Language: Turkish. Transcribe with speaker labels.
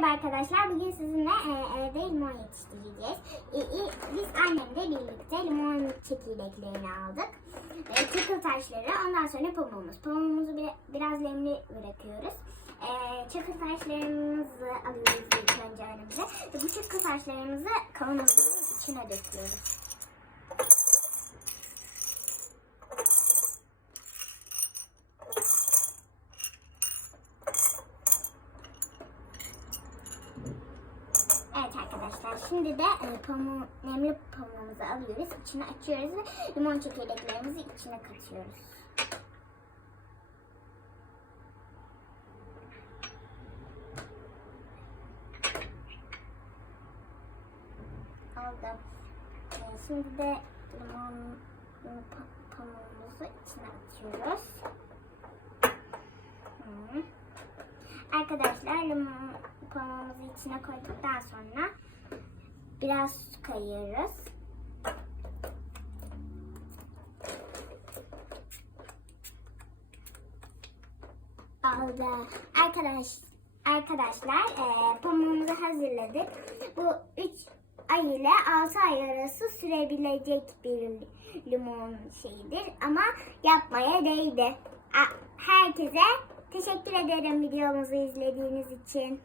Speaker 1: Merhaba arkadaşlar. Bugün sizinle e, evde limon yetiştireceğiz. Biz annemle birlikte limon çekirdeklerini aldık. E, çakıl taşları, ondan sonra pamuğumuz. Pamuğumuzu bir, biraz nemli bırakıyoruz. E, çakıl taşlarımızı alıyoruz ilk önce önümüze. Bu çakıl taşlarımızı kavanozun içine döküyoruz. Arkadaşlar şimdi de e, pamuğu, nemli pamuğumuzu alıyoruz. içine açıyoruz ve limon çekirdeklerimizi içine katıyoruz. Oldu. E, şimdi de limon pa- pamuğumuzu içine atıyoruz. Hı. Arkadaşlar limon pamuğumuzu içine koyduktan sonra biraz su kayıyoruz. Oldu. Arkadaş, arkadaşlar e, pamuğumuzu hazırladık. Bu 3 ay ile 6 ay arası sürebilecek bir limon şeyidir. Ama yapmaya değdi. Herkese teşekkür ederim videomuzu izlediğiniz için.